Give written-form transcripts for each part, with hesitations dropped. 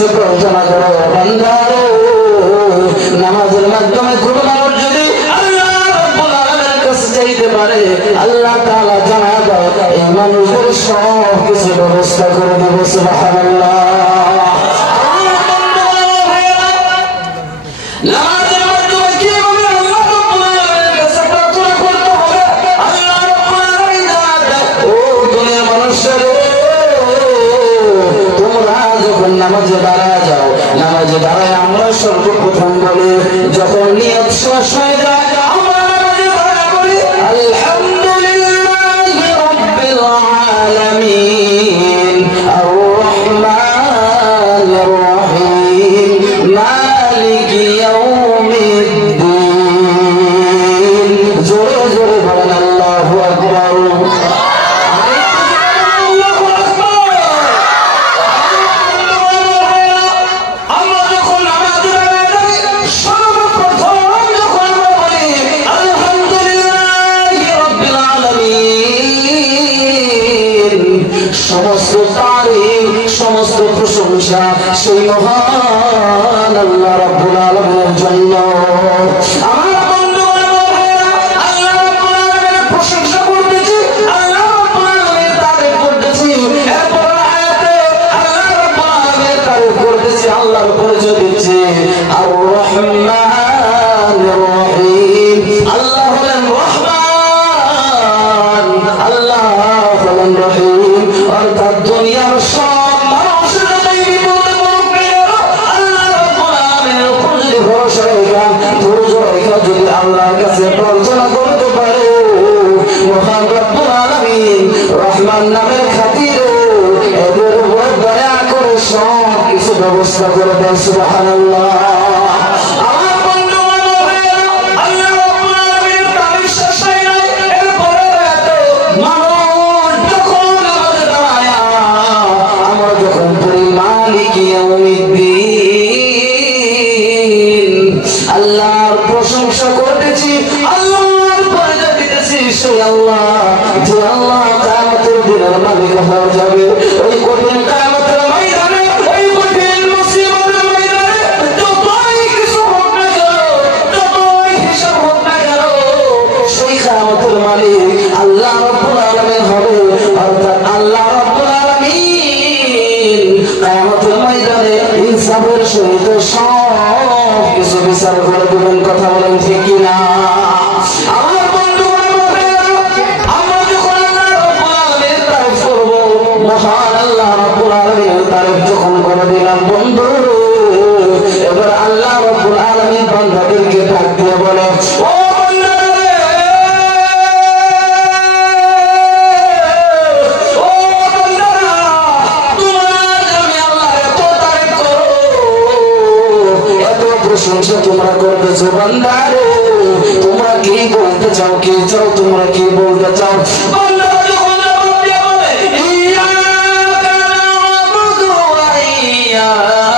কাছে প্রার্থনা করো বান্দারে নামাজের মাধ্যমে কোনো মানুষ যদি আল্লাহ রাব্বুল আলামিনের কাছে যাইতে পারে আল্লাহ তাআলা জানা দেয় এই মানুষের সব কিছু ব্যবস্থা করে দেবে সুবহানাল্লাহ নামাজের মাধ্যমে কিভাবে আল্লাহ রাব্বুল আলামিনের কাছে প্রার্থনা করতে হবে আল্লাহ রাব্বুল আলামিন জানা দেয় ও দুনিয়ার মানুষেরা যখন নামাজে দাঁড়ায় যাও নামাজে দাঁড়ায় আমরা সর্বপ্রথম বলি যখন নিয়ত শেষ হয়ে যায় আমরা নামাজে দাঁড়ায় বলি আলহামদুলিল্লাহি রাব্বিল আলামিন আর রহমানির রহিম মালিকি ইয়াউমিদ্দিন জোরে জোরে বলেন আল্লাহু আকবার সমস্ত তারিফ সমস্ত প্রশংসা সেই মহান আল্লাহ রাব্বুল আলামিনের জন্য আমার বন্ধুগণ আল্লাহ রাব্বুল আলামিনের প্রশংসা করতেছি আল্লাহ রাব্বুল আলামিনের তারিফ করতেছি এরপর আয়াতে আল্লাহ রাব্বুল আলামিনের তারিফ করতেছি আল্লাহর পরিচয় দিচ্ছি আর রহমানির রহিম আল্লাহ হলেন রহমান আল্লাহ হলেন রহিম অর্থাৎ দুনিয়ার সব মানুষের বিপদে পড়বে আল্লাহ রাব্বুল আলামিনের উপর যদি ভরসা রেখে ধৈর্য রেখে যদি আল্লাহর কাছে প্রার্থনা করতে পারে মহান রাব্বুল আলামিন রহমান নামের খাতিরে এদের উপর দয়া করে সব কিছু ব্যবস্থা করে দেন সুবহানাল্লাহ আমার বন্ধুগণ আল্লাহ রাব্বুল আলামিনের তারিফ শেষ হয় নাই এরপরে মানুষ যখন নামাজে দাঁড়ায় আমরা যখন পড়ি মালিকি ইয়াউমিদ্দিন আল্লাহর প্রশংসা করতেছি আল্লাহর পরিচয় দিতেছি সেই আল্লাহ যে আল্লাহ কিয়ামতের দিনের মালিক হয়ে যাবে ওই কঠিন কিয়ামতের ময়দানে ওই কঠিন মুসিবতের ময়দানে যতই কিছু হোক না কেন যতই হিসাব হোক না কেন সেই কিয়ামতের মালিক আল্লাহ রাব্বুল আলামিন হবে অর্থাৎ আল্লাহ রাব্বুল আলামিন কিয়ামতের ময়দানে ইনসাফের সহিত সব কিছু বিচার করে দেবেন কথা বলেন ঠিক কিনা আমার বন্ধুগণ আমরা যখন আল্লাহ রাব্বুল আলামিনের তারিফ করব মহান আল্লাহ রাব্বুল আলামিনের তারিফ যখন করে দিলাম বন্ধু এবার আল্লাহ রাব্বুল আলামিন বান্দাদেরকে ডাক দিয়ে বলে ও প্রশংসা তোমরা করতেছো বান্দারে তোমরা কি বলতে চাও কি চাও তোমরা কি বলতে চাও বান্দারা যখন জবাব দিয়ে বলে ইয়াকা না'বুদু ওয়া ইয়াকা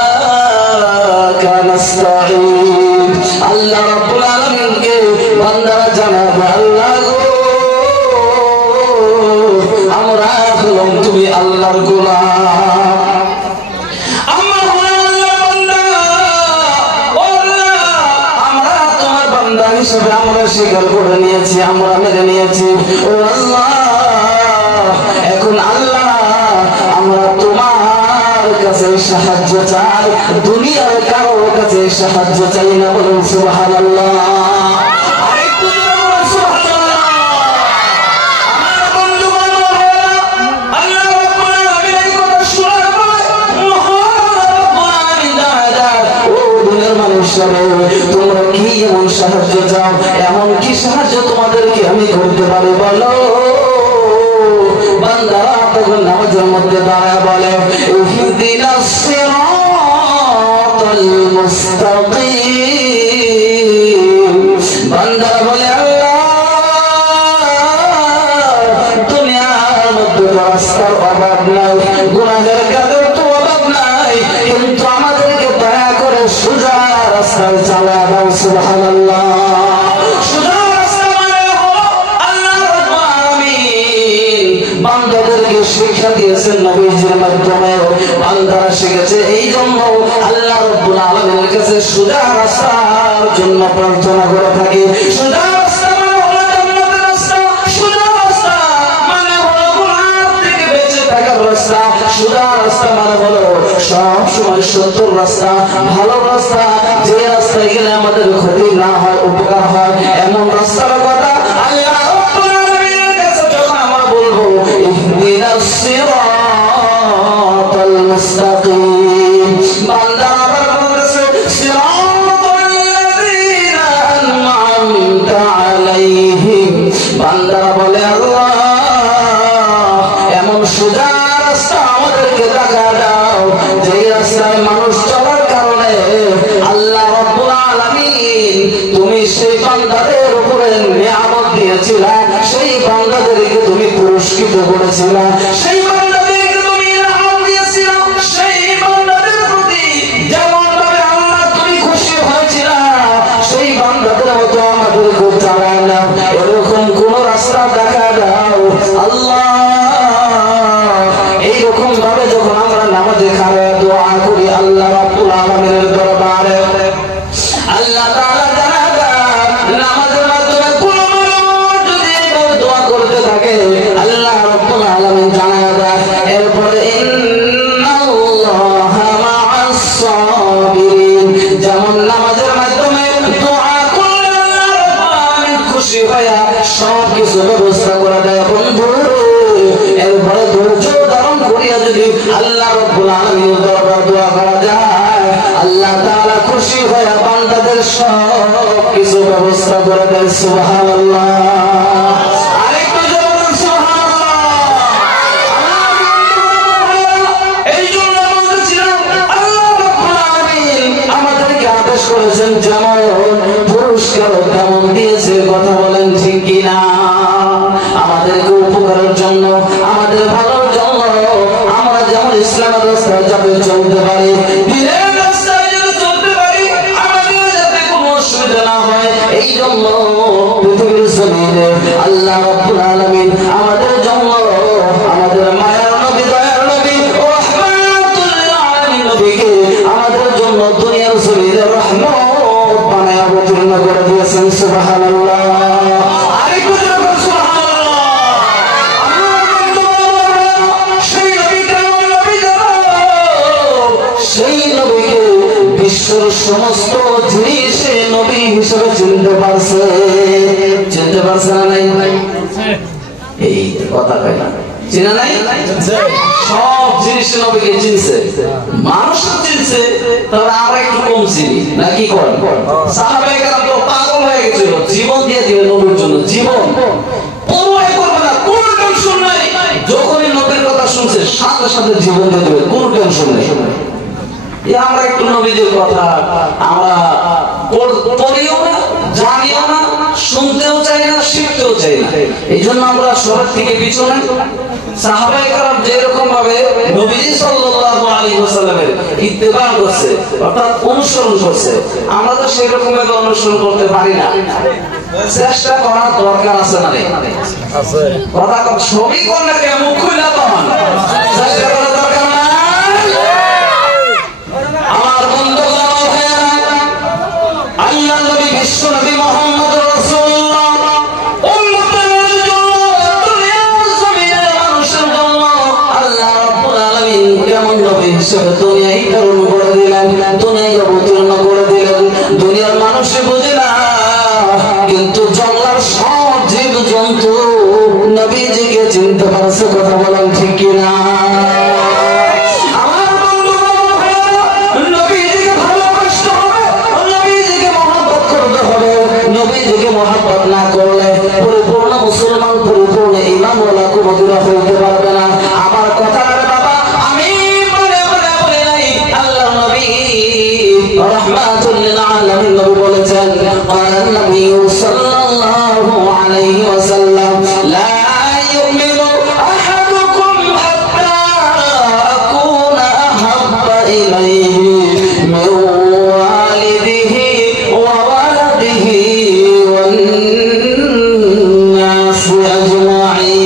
নাস্তাঈন আল্লাহ রাব্বুল আলামিনকে বান্দারা জানাবে আল্লাহ গো আমরা হলাম তুমি আল্লাহর গোলাম হিসেবে আমরা স্বীকার করে নিয়েছি আমরা মেনে নিয়েছি ও আল্লাহ এখন আল্লাহ আমরা তোমার কাছে সাহায্য চাই দুনিয়ার কারোর কাছে সাহায্য চাই না বলুন সুবহানাল্লাহ তোমরা কি এমন সাহায্য চাও এমন কি সাহায্য তোমাদেরকে আমি করতে পারি বলো বান্দারা তখন নামাজের মধ্যে দাঁড়ায় বলে ইহদিনাস সিরাতাল মুস্তাকিম বান্দারা বলে আল্লাহ দুনিয়ার মধ্যে রাস্তার অভাব নাই গুনাহের কাজের তো অভাব নাই কিন্তু আমাদেরকে দয়া করে সোজা রাস্তায় চালায় দাও সুবহানাল্লাহ সোজা রাস্তা মানে হলো আল্লাহ রাব্বুল আলামিন বান্দাদেরকে শিক্ষা দিয়েছেন নবীজির মাধ্যমে বান্দারা শিখেছে এই জন্য আলামিনের কাছে সোজা রাস্তার জন্য প্রার্থনা করে থাকি। সোজা রাস্তা মানে হলো জান্নাতের রাস্তা, সোজা রাস্তা মানে হলো গুনাহ থেকে বেঁচে থাকার রাস্তা, সোজা রাস্তা মানে হলো সব সময় সত্যর রাস্তা, ভালো রাস্তা, যে রাস্তায় গেলে আমাদের ক্ষতি না হয়, উপকার হয়, এমন রাস্তার কথা আল্লাহ রাব্বুল আলামিনের কাছে যখন আমরা বলবো ইহদিনাস সিরাতাল মুস্তাকিম, বান্দা আবার বলতেছে সিরাতাল্লাযীনা আন'আমতা আলাইহিম, বান্দা বলে আল্লাহ এমন সোজা রাস্তা আমাদেরকে দেখা দাও যে রাস্তায় মানুষ চলার কারণে আল্লাহ রাব্বুল আলামিন তুমি সেই বান্দাদের উপরে নিয়ামত দিয়েছিলা, সেই বান্দাদেরকে তুমি পুরস্কৃত করেছিলা, সেই বান্দাদেরকে তুমি ইনাম দিয়েছিলা, সেই বান্দাদের প্রতি যেমন ভাবে আল্লাহ তুমি খুশি হয়েছিলা সেই বান্দাদের মতো আমাদেরকে চালায় না, এরকম কোন রাস্তা দেখা দাও আল্লাহ। এইরকম ভাবে যখন আমরা নামাজে খাড়া দোয়া করি আল্লাহ রাব্বুল আলামিনের দরবারে, আল্লাহ তাআলা জানা দেন নামাজের মাধ্যমে কোন মানুষ যদি দোয়া করতে থাকে আল্লাহ রাব্বুল আলামিন জানা দেন, এরপরে ইন্নাল্লাহা মা'আস সাবিরিন, যেমন নামাজের মাধ্যমে দোয়া করলে আল্লাহ রাব্বুল আলামিন খুশি হয়ে সব কিছু ব্যবস্থা করে দেয় বন্ধু। এরপরে ধৈর্য ধারণ করিয়া যদি আল্লাহ রাব্বুল আলামিনের দরবারে দোয়া করা যায় আল্লাহ তাআলা খুশি হয়ে বান্দাদের সব কিছু ব্যবস্থা করে দেন। সুবহানাল্লাহ, আরেকটু জোরে বলুন সুবহানাল্লাহ। এই জন্য বলতেছিলাম আল্লাহ রাব্বুল আলামিন আমাদেরকে আদেশ করেছেন যেমন পুরস্কার তেমন দিয়েছে, কথা বলেন ঠিক কিনা? আমাদেরকে উপকারের জন্য, আমাদের ভালোর জন্য আমরা যেমন ইসলামের রাস্তায় যাতে চলতে পারি, দিনের রাস্তায় যাতে চলতে পারি, আমাদের যাতে কোনো অসুবিধা না হয়, এই জন্য পৃথিবীর জমিনে আল্লাহ রাব্বুল আলামিন আমাদের জন্য আমাদের মায়ার নবী, দয়ার নবী, রাহমাতুল আলামিন নবীকে আমাদের জন্য দুনিয়ার জমিনে রহমত বানায় অবতীর্ণ করে দিয়েছেন। সুবহানাল্লাহ, আরেকটু জোরে বলুন সুবহানাল্লাহ। সেই নবীকে বিশ্বের সমস্ত জিনিসে নবী হিসেবে চিনতে পারছে না নাই? এই কথা কয় না, চিনা নাই? সব জিনিসে নবীকে চিনছে, মানুষ চিনছে, তবে আমরা একটু কম চিনি না, কি করেন? সাহাবায়ে কেরাম তো পাগল হয়ে গেছিল, জীবন দিয়ে দিবে নবীর জন্য, জীবন পরোয়া করবে না, কোনো টেনশন নাই, যখনই নবীর কথা শুনছে সাথে সাথে জীবন দিয়ে দেবে, কোনো টেনশন নেই। আমরা একটু নবীদের কথা আমরা পড়িও না, জানিও না, শুনতেও চাই না, শিখতেও চাই না, এই জন্য আমরা সবার থেকে পিছনে। সাহাবায়ে কেরাম যেরকম ভাবে নবী সাল্লাল্লাহু আলাইহি ওয়াসাল্লামের ইত্তেবা করছে, অর্থাৎ অনুসরণ করছে, আমরা তো সেই রকম ভাবে অনুসরণ করতে পারি না। চেষ্টা করার দরকার আছে না? আছে। কথা কম সবই করলে কে মুখ খুলে পান, চেষ্টা করার দরকার নাই। আমার বন্ধুগণ, আল্লাহ নবী বিশ্ব নবী মুহাম্মদ রাসূলুল্লাহ উম্মতের জন্য, দুনিয়ার জমিনের মানুষের জন্য আল্লাহ রাব্বুল আলামিন কেমন নবী হিসেবে দুনিয়ায় প্রেরণ করে দিলেন, দুনিয়ায় অবতীর্ণ করে দিলেন। দুনিয়ার মানুষে বুঝে না, কিন্তু জঙ্গলের সব জীব জন্তু নবীজিকে চিনতে পারছে, কথা বলেন ঠিক কিনা? নবীজিকে মহব্বত না করলে পরিপূর্ণ মুসলমান, পরিপূর্ণ ঈমানওয়ালা কোনদিনও হইতে পারবে না। আমার কথা বাবা আমি বলে নাই, আল্লাহ নবী রাহমাতুল লিল আলামিন নবী বলেছেন, ক্বালান নবী সাল্লাল্লাহু আলাইহি ওয়াসাল্লাম লা ইউমিনু আহাদুকুম হাত্তা আকুনা আহাব্বা ইলাইহি মিন ওয়ালিদিহি ওয়া ওয়ালাদিহি ওয়ান নাস আজমাঈন।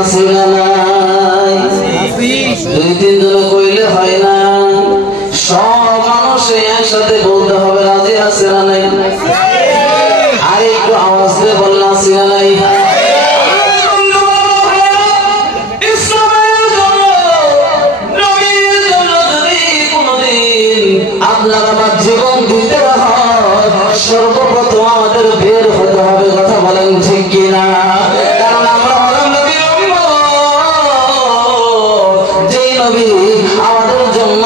আছে না নাই? দুই তিন জন কইলে হয় না, সব মানুষ একসাথে বলতে হবে রাজি আছে না নাই? আর একটু আওয়াজ দিয়ে বললে আছে না নাই? আপনার আমার জীবন দিতে হয়, সর্বপ্রথম আমাদের বের হতে হবে। কথা বলেন ঠিক কিনা? কারণ আমরা হলাম নবীর উম্মত। যেই নবী আমাদের জন্য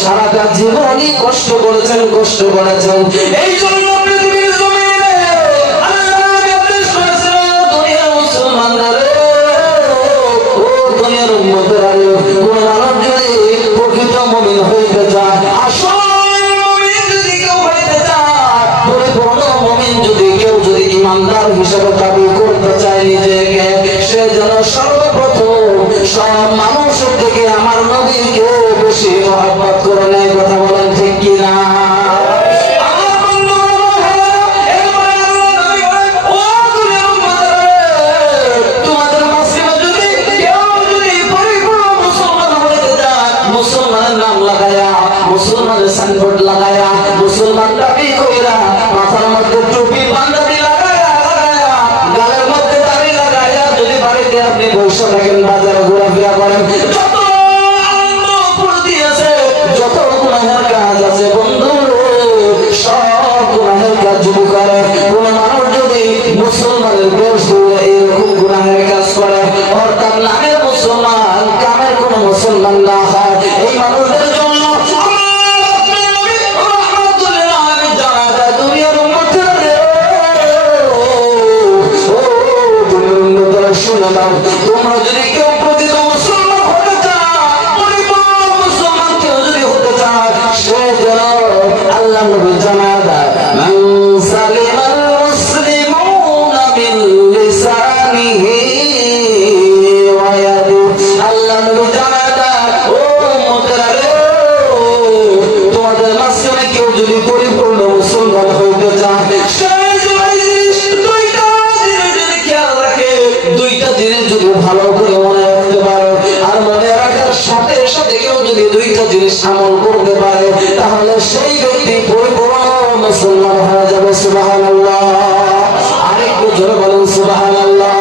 সারাটা জীবনই কষ্ট করেছেন। এই জন্য পৃথিবীর জমিনে আল্লাহ নির্দেশ করেছেন, দুনিয়ার মুসলমানদের, ও দুনিয়ার উম্মতেরা, কোন মানব যদি প্রকৃত মুমিন হইতে চায়, আসল মুমিন যদি কেউ হইতে চায়, পরিপূর্ণ মুমিন যদি কেউ যদি ইমানদার হিসেবে দাবি করতে চায় নিজেকে, সে যেন সর্বপ্রথম সব মানুষের থেকে আমার নবীকে বেশি মহব্বত করে নেয়। কথা বলেন ঠিক কিনা? মুসলমানের সাইনবোর্ড লাগায়া, মুসলমান দাবি কইরা, মাথার মধ্যে টুপি পাঞ্জাবি লাগায়া, গালের মধ্যে দাড়ি লাগায়া যদি বাড়িতে আপনি বসে থাকেন, বাজারে ঘোরাফেরা করেন, যত ফুর্তি আছে, যত গুনাহের কাজ আছে, বন্ধু সব গুনাহের কাজ যদি করে, কোন মানুষ যদি মুসলমানের বেশ এরকম গুনাহের কাজ করে, অর্থাৎ নামের মুসলমান কামের কোন মুসলমান না হয়, এই মানুষদের জন্য তোমরা যদি কেউ প্রকৃত মুসলমান হতে চায়, পরিপূর্ণ মুসলমান কেউ যদি হতে চায়, সে যেন আল্লাহ নবী জানা দেয়, মান সালিমাল মুসলিমুনা মিন লিসানিহি ওয়া ইয়াদিহি। আল্লাহ নবী জানা দেয়, ও উম্মতেরা রে, তোমাদের মাঝখানে কেউ যদি পরিপূর্ণ মুসলমান হইতে চায়, সে দুইটা জিনিস যদি ভালো করে মনে রাখতে পারে, আর মনে রাখার সাথে সাথে কেউ যদি দুইটা জিনিস আমল করতে পারে, তাহলে সেই ব্যক্তি পরিপূর্ণ মুসলমান হয়ে যাবে। সুবহানাল্লাহ। আরেকটু জোরে বলেন সুবহানাল্লাহ।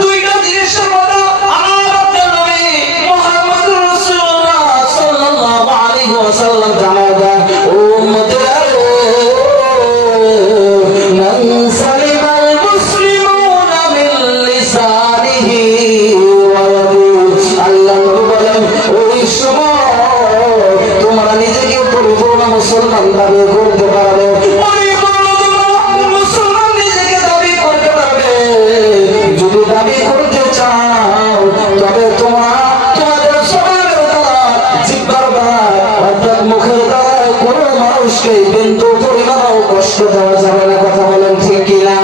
দুইটা জিনিসের মধ্যে আমার আপনার নবী মুহাম্মদুর রাসূলুল্লাহ সাল্লাল্লাহু আলাইহি ওয়াসাল্লাম জানায় দেন, ও উম্মতেরা, মান সালিমাল মুসলিমুনা মিন লিসানিহি ওয়া ইয়াদিহি। আল্লাহ নবী বলেন, ওই সময় তোমরা নিজেকে পরিপূর্ণ মুসলমান দাবি করতে পারবে, পরিপূর্ণ মুসলমান নিজেকে দাবি করতে পারবে। যদি দাবি করতে চাও, তবে তোমাদের সবার দ্বারা, জিহ্বার দ্বারা, অর্থাৎ মুখের দ্বারা কোনো মানুষকে বিন্দু পরিমাণও কষ্ট দেওয়া যাবে না। কথা বলেন ঠিক কিনা?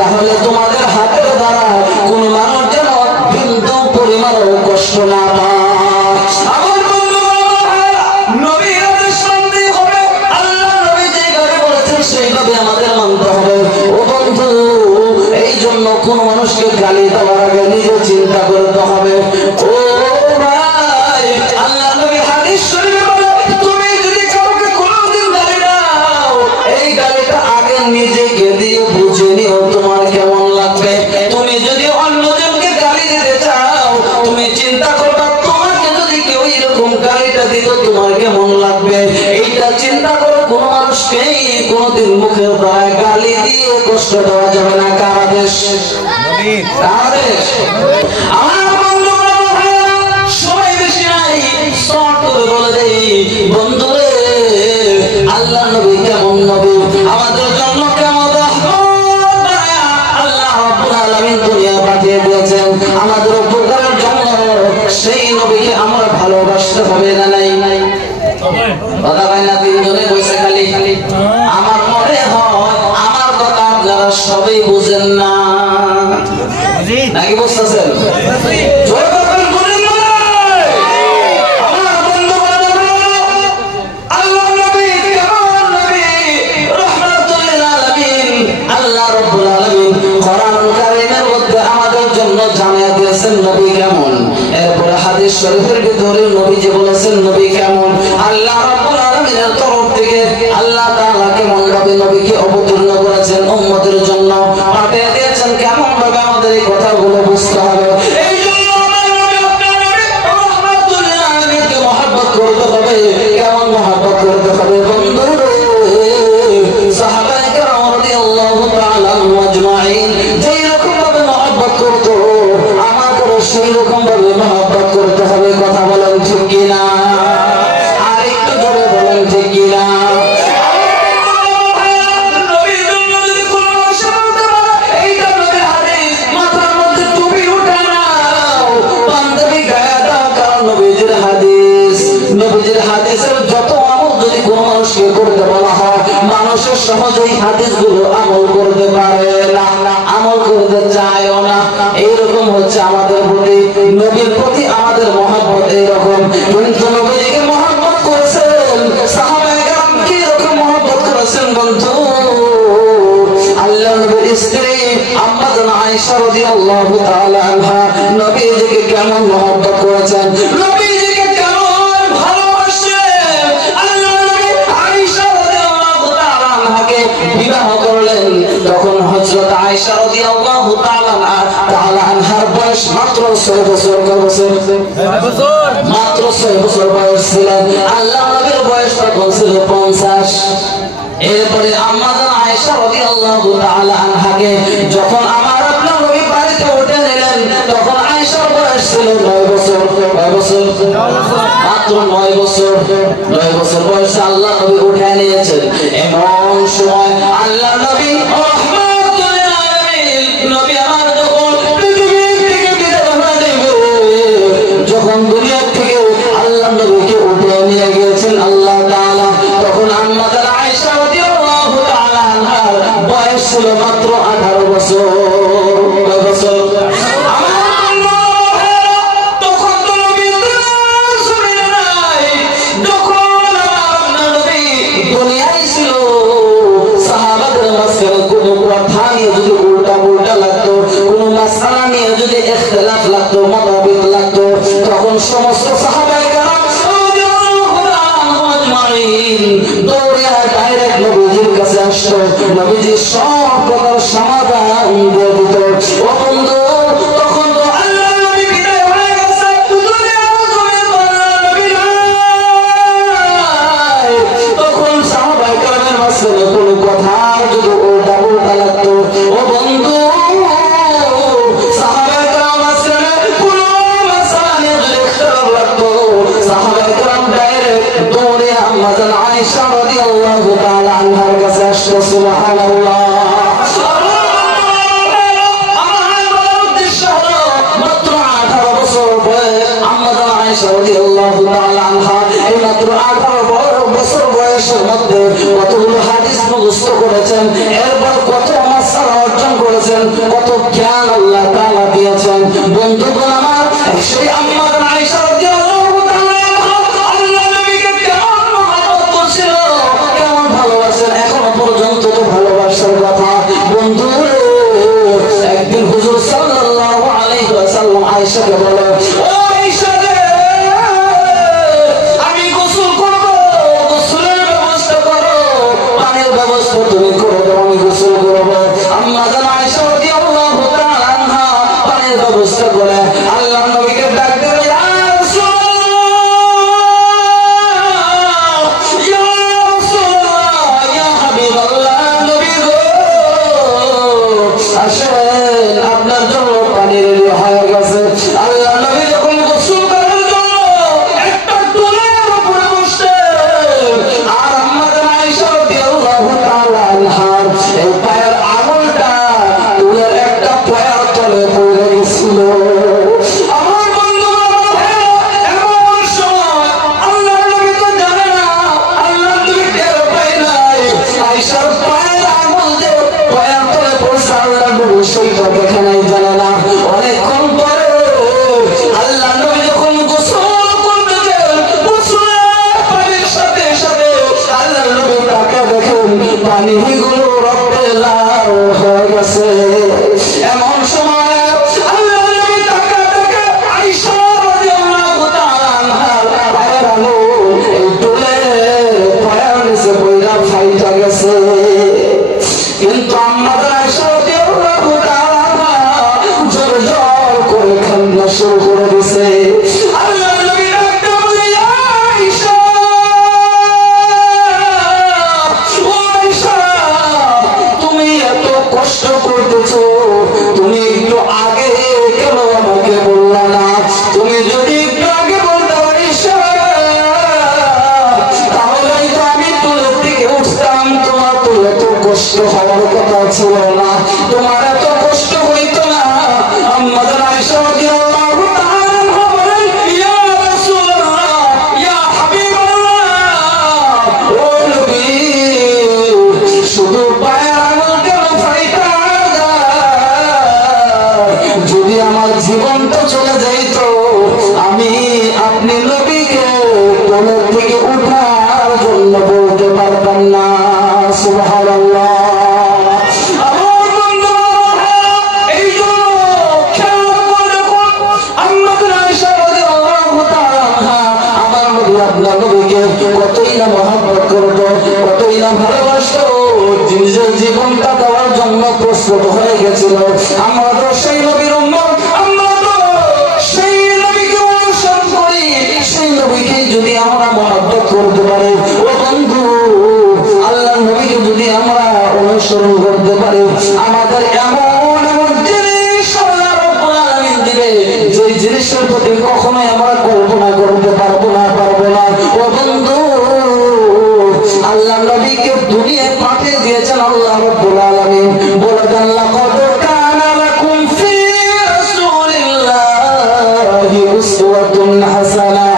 তাহলে তোমাদের হাতের দ্বারা কোন মানুষ যেন বিন্দু পরিমাণ কষ্ট না পায়। আমার নবীর আদেশ মানতে হবে, আল্লাহ নবী যেভাবে বলেছেন সেইভাবে আমাদের মানতে হবে। ও বন্ধু, এই জন্য কোন মানুষকে গালি দেওয়ার আগে নিজে চিন্তা করতে হবে। ও ভাই, আল্লাহ নবী হাদিস শরীফে বলে, তুমি যদি কাউকে কোনোদিন গালি দাও, এই গালিটা আগে নিজেকে দিয়ে বুঝে নিও তোমার কেমন লাগবে। তুমি যদি অন্যজনকে গালি দিতে চাও, তুমি চিন্তা করবা তোমাকে যদি কেউ এরকম গালিটা দিত তোমার কেমন লাগবে। এইটা চিন্তা করো। কোন মানুষকে কোনদিন মুখের দ্বারা গালি দিয়ে কষ্ট দেওয়া যাবে না। কার আদেশ? আমার বন্ধুরা, সময় বেশি নাই, শর্ট করে বলে দেই বন্ধুরে, আল্লাহ নবী কেমন নবী, আমাদের জন্য কেমন আল্লাহ রাব্বুল আলামিন দুনিয়া পাঠিয়ে দিয়েছেন আমাদের উপকারের জন্য। সেই নবীকে আমরা ভালোবাসতে হবে না নাই? কথা ভাই না, তিনজনে বসে খালি আমার মনে হয় আমার কথা আপনারা সবাই বুঝেন না, নাকি বুঝতেছেন? শরীফের ভিতরে নবীজি বলেছেন নবী কেমন, আল্লাহ রাব্বুল আলামিনের তরফ থেকে আল্লাহ তাআলা কেমন ভাবে নবীকে অবতীর্ণ করেছেন উম্মতের জন্য পাঠিয়ে দিয়েছেন, কেমন ভাবে আমাদের এই কথাগুলো বুঝতে হবে। এই জন্য আমার নবী আপনার নবী রাহমাতুল লিল আলামিনকে মহব্বত করতে হবে। কেমন মহব্বত করতে হবে বন্ধুরা? সাহাবায়ে কেরাম রাদিয়াল্লাহু তাআলা আজমাইন যেই রকম ভাবে মহব্বত করত আমাদেরও সেই রকম ভাবে মহব্বত করতে হবে। কথা বলেন ঠিক কিনা? আর একটু জোরে বলেন ঠিক কিনা? মানুষের সহজেই হাদিসগুলো আমল করতে পারে না, আমল করতে চায়ও না। এইরকম হচ্ছে আমাদের প্রতি, নবীর প্রতি আমাদের মহব্বত এইরকম। কিন্তু নবীকে মহব্বত করেছেন সাহাবায়ে কেরাম, কি রকম মহব্বত করেছেন বন্ধু? আল্লাহ নবীর স্ত্রী আম্মা জান আয়েশা রাদিয়াল্লাহু তাআলা আনহা নবীজিকে কেমন মহব্বত করেছেন, নবীজিকে কেমন ভালোবাসেন। আল্লাহ নবী আয়েশা রাদিয়াল্লাহু তাআলা আনহাকে বিবাহ করলেন, তখন হযরত আয়েশা রাদিয়াল্লাহু তাআলা আনহার বয়স মাত্র 6 বছর। মাত্র 6 বছর বয়স ছিল। আল্লাহ নবীর বয়স তখন ছিল 50। এরপরে আম্মা জান আয়েশা রাদিয়াল্লাহু তাআলা আনহাকে যখন আমার আপনার নবী বাড়িতে উঠে নিলেন, তখন আয়েশার বয়স ছিল 9 বছর। 9 বছর, মাত্র 9 বছর। 9 বছর বয়সে আল্লাহ নবী উঠে নিয়েছেন। এমন সময় আল্লাহ নবী রাহমাতুল লিল আলামিন নবী আমার যখন দুনিয়া থেকে আল্লাহ নবীকে উঠে নিয়ে গিয়েছেন আল্লাহ তাআলা, তখন আম্মা জান আয়েশা রাদিয়াল্লাহু তাআলা আনহার বয়স ছিল মাত্র 18 বছর। তখন তো নবী শুনে নাই, যখন আমার নবী দুনিয়ায় ছিল, সাহাবাদের মাঝখানে কোনো কথা নিয়ে যদি উল্টা পুল্টা লাগতো, কোনো মাসআলা নিয়ে যদি ইখতিলাফ লাগতো, মতভেদ লাগতো, তখন সমস্ত সাহাবায়ে কেরাম রাদিয়াল্লাহু তাআলা আনহুম আজমাইন দৌড়ে ডাইরেক্ট নবীজির কাছে আসতো, নবীজি সব কথার সমাধান দিয়ে দিত। ও বন্ধু, তখন তো আল্লাহ নবী বিদায় হয়ে গেছে, দুনিয়ার জমিন নবী নাই। তখন সাহাবায়ে কেরামের মাঝখানে কোনো কথা যদি উল্টা পুল্টা লাগতো, ও বন্ধু সাহাবায়ে কেরাম মাঝখানে কোনো মাসআলা নিয়ে যদি ইখতিলাফ লাগতো, সাহাবায়ে কেরাম ডাইরেক্ট দৌড়ে আম্মা জান আয়েশা রাদিয়াল্লাহু তাআলা আনহার কাছে আসতো। সুবহানাল্লাহ। মাত্র 18 বছর বয়স আম্মা জান আয়েশা রাদিয়াল্লাহু তাআলা আনহা এই মাত্র 18 বছর বয়সের মধ্যে কতগুলো হাদিস মুখস্থ করেছেন, এরপর কত মাসআলা অর্জন করেছেন, কত জ্ঞান আল্লাহ তাআলা দিয়েছেন। বন্ধুগণ আমার, সেই আম্মা জান আয়েশা রাদিয়াল্লাহু তাআলা আল্লাহ নবীকে কেমন মহব্বত করছিল, কেমন ভালোবাসেন, এখনো পর্যন্ত তো ভালোবাসার কথা। বন্ধু, একদিন হুজুর সাল্লাল্লাহু আলাইহি ওয়াসাল্লাম আয়েশাকে বলে, ও আয়েশা রে, আমি গোসল করব, গোসলের ব্যবস্থা করো, পানির ব্যবস্থা তুমি করে দাও, আমি গোসল করব। আম্মা জান আয়েশা রাদিয়াল্লাহু তাআলা আনহা পানির ব্যবস্থা করে আল্লাহ নবীকে ডাক দিলেন, ইয়া রাসূলুল্লাহ, ইয়া রাসূলুল্লাহ, ইয়া হাবিবাল্লাহ, নবী গো আসেন, আপনার জন্য পানি রেডি হয়ে গেছে। আল্লাহ নবী যখন গোসল করার জন্য একটা টুলের উপরে বসতেন, আর আম্মা জান আয়েশা রাদিয়াল্লাহু তাআলা আনহা কতই না মহব্বত করতো, কতই না ভালোবাসতো, নিজের জীবনটা দেওয়ার জন্য প্রস্তুত হয়ে গেছিল। আমরা তো সেই নবীর উম্মত, আমরা তো সেই নবীকে অনুসরণ করি। সেই নবীকে যদি আমরা মহব্বত করতে পারি, ও বন্ধু, আল্লাহ নবীকে যদি আমরা অনুসরণ করতে পারি, আমাদের এমন এমন জিনিস আল্লাহ রাব্বুল আলামিন দিবে, যে জিনিসের প্রতি কখনোই আমরা কল্পনা করতে পারবো না। ও বন্ধু, আল্লাহ নবীকে দুনিয়ায় পাঠিয়ে দিয়েছেন আল্লাহ রাব্বুল আলামিন। বলে দেন, লাকাদ কানা লাকুম ফি রাসূলিল্লাহি উসওয়াতুন হাসানা।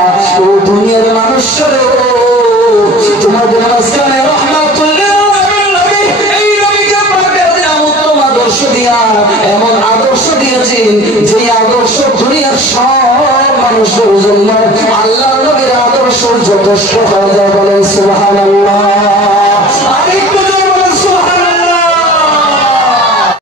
ও দুনিয়ার মানুষরা, তোমাদের মাঝখানে রাহমাতুল লিল আলামিন নবী, এই নবীকে পাঠিয়ে দিলাম উত্তম আদর্শ দিয়া। এমন আদর্শ দিয়েছেন যে আদর্শ দুনিয়ার সব মানুষের জন্য আল্লাহ নবীর আদর্শ যথেষ্ট হয়ে যায়। বলেন সুবহান।